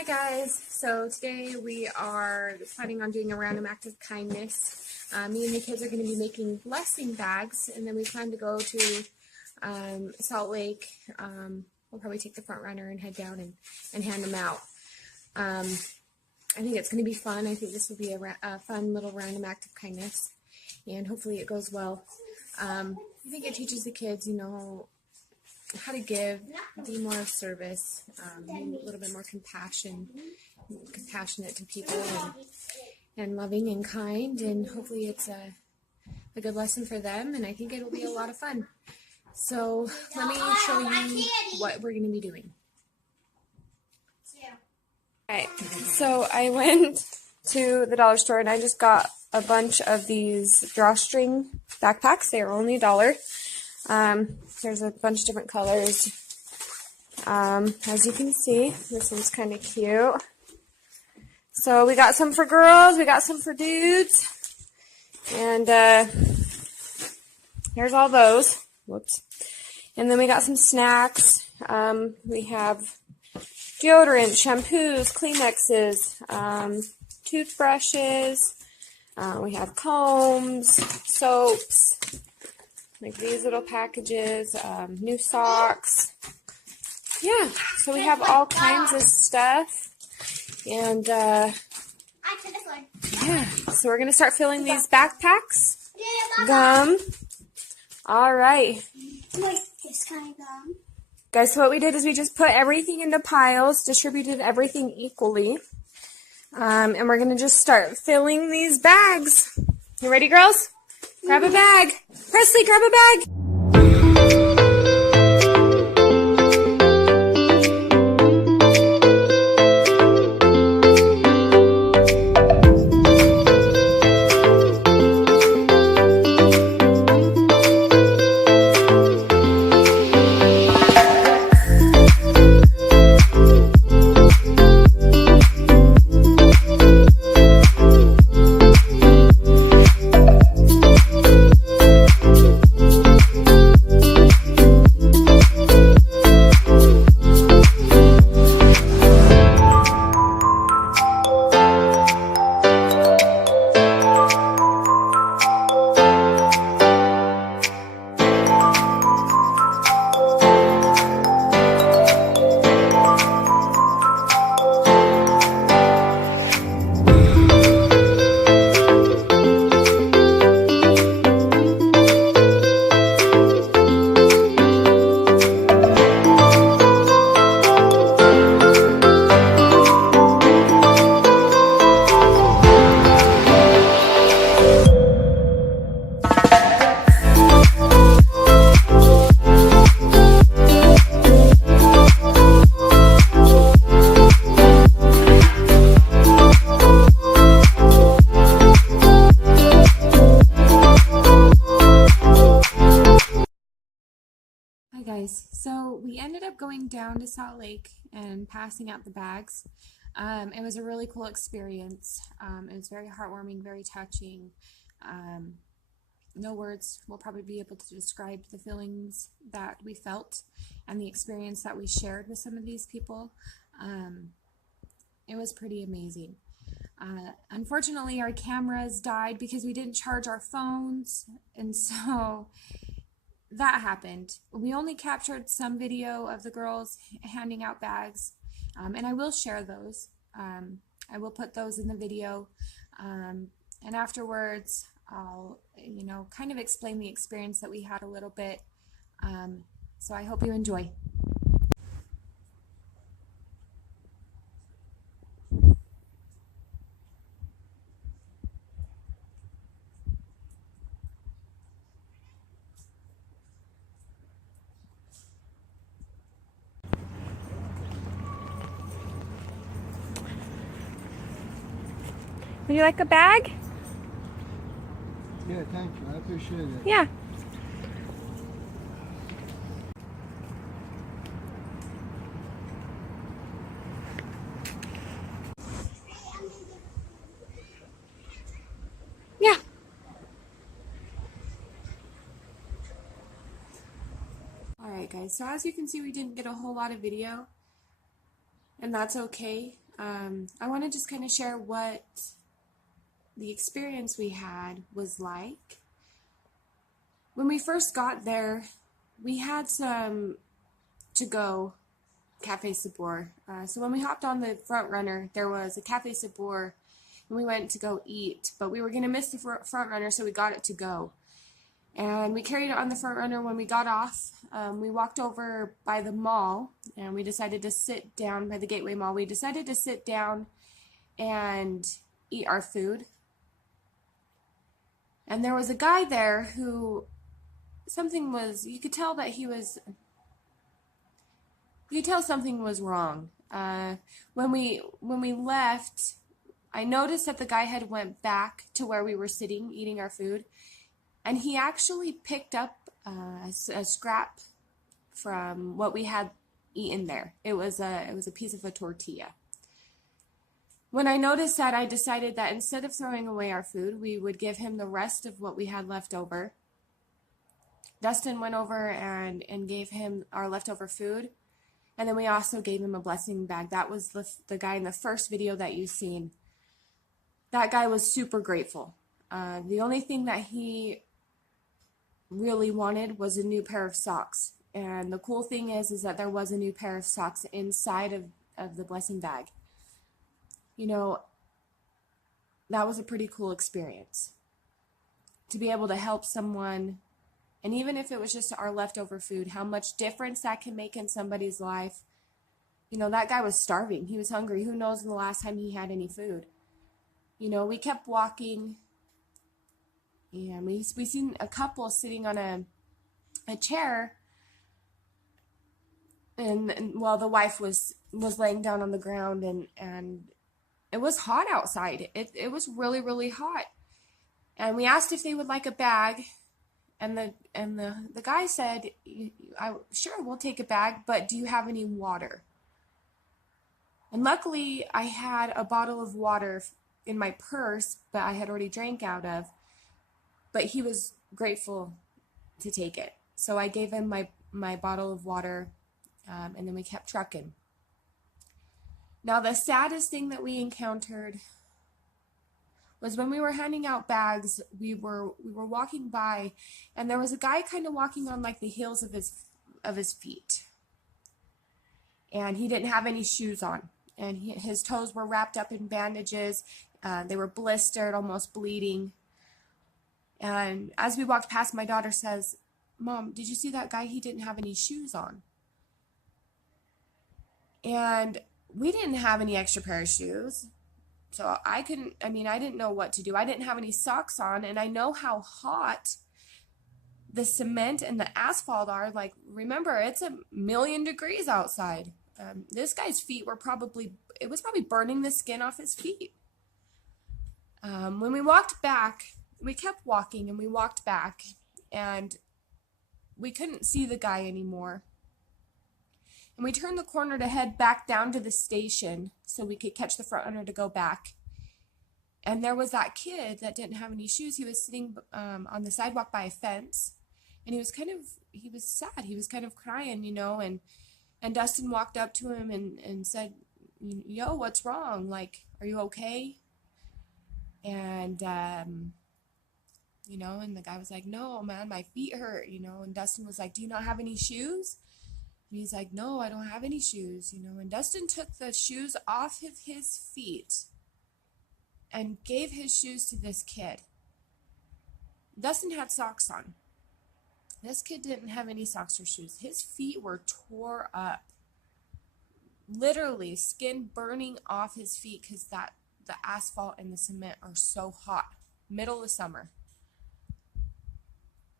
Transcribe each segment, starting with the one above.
Hi guys, so today we are planning on doing a random act of kindness. Me and the kids are going to be making blessing bags, and then we plan to go to Salt Lake. We'll probably take the front runner and head down and hand them out. I think it's going to be fun. I think this will be a fun little random act of kindness, and hopefully it goes well. I think it teaches the kids, how to give, be more of service, be a little bit more compassionate to people, and loving and kind, and hopefully it's a good lesson for them, and I think it'll be a lot of fun. So let me show you what we're going to be doing. Alright, so I went to the dollar store and I just got a bunch of these drawstring backpacks. They are only $1. There's a bunch of different colors. As you can see, this one's kind of cute. So we got some for girls, we got some for dudes, and here's all those. Whoops. And then we got some snacks. We have deodorant, shampoos, Kleenexes, toothbrushes. We have combs, soaps, like these little packages, new socks. Yeah, so we have all kinds of stuff. And yeah, so we're going to start filling these backpacks. Gum. All right. This kind of gum. Guys, so what we did is we just put everything into piles, distributed everything equally. And we're going to just start filling these bags. You ready, girls? Grab a bag. Presley, grab a bag. Guys, so we ended up going down to Salt Lake and passing out the bags. It was a really cool experience. It was very heartwarming, very touching. No words will probably be able to describe the feelings that we felt and the experience that we shared with some of these people. It was pretty amazing. Unfortunately, our cameras died because we didn't charge our phones, and so that happened. We only captured some video of the girls handing out bags, and I will share those. I will put those in the video, and afterwards I'll, kind of explain the experience that we had a little bit. So I hope you enjoy. Would you like a bag? Yeah, thank you. I appreciate it. Yeah. Yeah. Alright guys, so as you can see we didn't get a whole lot of video, and that's okay. I want to just kind of share what the experience we had was like. When we first got there, we had some to-go Cafe Sabor. So when we hopped on the front runner, there was a Cafe Sabor, and we went to go eat, but we were going to miss the front runner, so we got it to go. And we carried it on the front runner. When we got off, we walked over by the mall, and we decided to sit down by the Gateway Mall. We decided to sit down and eat our food. And there was a guy there who you could tell that you could tell something was wrong. When we left, I noticed that the guy had went back to where we were sitting eating our food, and he actually picked up a scrap from what we had eaten there. It was a piece of a tortilla. When I noticed that, I decided that instead of throwing away our food, we would give him the rest of what we had left over. Dustin went over and gave him our leftover food, and then we also gave him a blessing bag. That was the guy in the first video that you've seen. That guy was super grateful. The only thing that he really wanted was a new pair of socks. And the cool thing is that there was a new pair of socks inside of the blessing bag. You know, that was a pretty cool experience. To be able to help someone, and even if it was just our leftover food, how much difference that can make in somebody's life. You know, that guy was starving. He was hungry. Who knows the last time he had any food? You know, we kept walking, and we seen a couple sitting on a chair, and while the wife was laying down on the ground, and it was hot outside. It was really, really hot. And we asked if they would like a bag, and the guy said, sure, we'll take a bag, but do you have any water? And luckily, I had a bottle of water in my purse, but I had already drank out of. But he was grateful to take it. So I gave him my bottle of water, and then we kept trucking. Now, the saddest thing that we encountered was when we were handing out bags. We were walking by, and there was a guy kind of walking on like the heels of his feet, and he didn't have any shoes on, and his toes were wrapped up in bandages. They were blistered, almost bleeding. And as we walked past, my daughter says, "Mom, did you see that guy? He didn't have any shoes on." And we didn't have any extra pair of shoes. So I didn't know what to do. I didn't have any socks on, and I know how hot the cement and the asphalt are. Like, remember, it's 1,000,000 degrees outside. This guy's feet were probably burning the skin off his feet. When we walked back, we kept walking, and we walked back, and we couldn't see the guy anymore. And we turned the corner to head back down to the station so we could catch the front runner to go back. And there was that kid that didn't have any shoes. He was sitting on the sidewalk by a fence, and he was sad. He was kind of crying, you know, and Dustin walked up to him and said, "Yo, what's wrong? Like, are you okay?" And, you know, and the guy was like, "No, man, my feet hurt," you know, and Dustin was like, "Do you not have any shoes?" And he's like, "No, I don't have any shoes," you know, and Dustin took the shoes off of his feet and gave his shoes to this kid. Dustin had socks on. This kid didn't have any socks or shoes. His feet were tore up. Literally, skin burning off his feet because the asphalt and the cement are so hot. Middle of summer.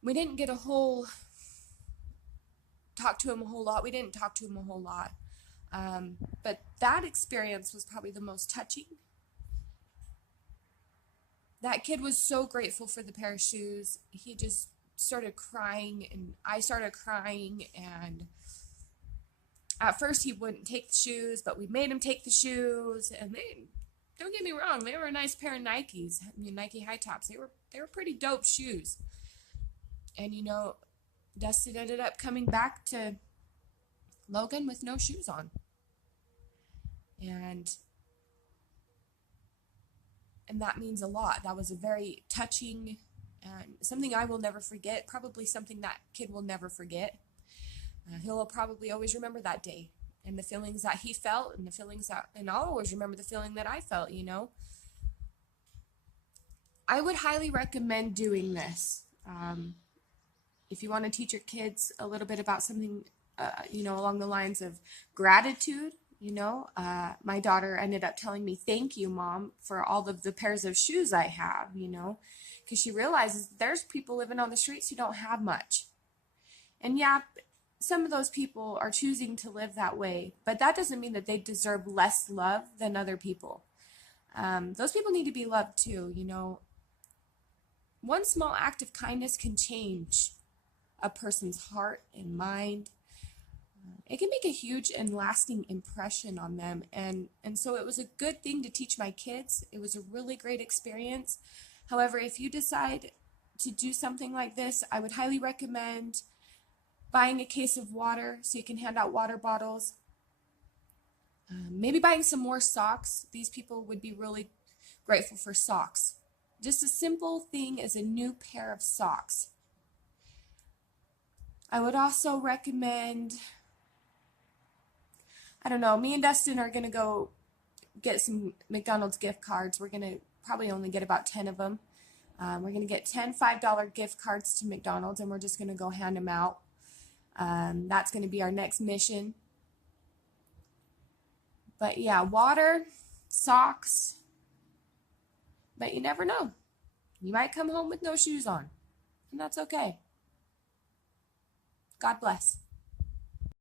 We didn't get talk to him a whole lot. We didn't talk to him a whole lot. But that experience was probably the most touching. That kid was so grateful for the pair of shoes. He just started crying, and I started crying, and at first he wouldn't take the shoes, but we made him take the shoes, and don't get me wrong, they were a nice pair of Nikes, Nike high tops. They were pretty dope shoes. And you know, Dustin ended up coming back to Logan with no shoes on. And and that means a lot. That was a very touching and something I will never forget, probably something that kid will never forget. He'll probably always remember that day and the feelings that he felt and the feelings that, and I'll always remember the feeling that I felt, you know. I would highly recommend doing this. If you want to teach your kids a little bit about something, along the lines of gratitude, my daughter ended up telling me, "Thank you, Mom, for all of the pairs of shoes I have," because she realizes there's people living on the streets who don't have much. And yeah, some of those people are choosing to live that way, but that doesn't mean that they deserve less love than other people. Those people need to be loved too, One small act of kindness can change a person's heart and mind. It can make a huge and lasting impression on them. And so it was a good thing to teach my kids. It was a really great experience. However, if you decide to do something like this, I would highly recommend buying a case of water so you can hand out water bottles. Maybe buying some more socks. These people would be really grateful for socks. Just a simple thing as a new pair of socks. I would also recommend, me and Dustin are going to go get some McDonald's gift cards. We're going to probably only get about 10 of them. We're going to get 10 $5 gift cards to McDonald's, and we're just going to go hand them out. That's going to be our next mission. But yeah, water, socks, but you never know. You might come home with no shoes on, and that's okay. God bless.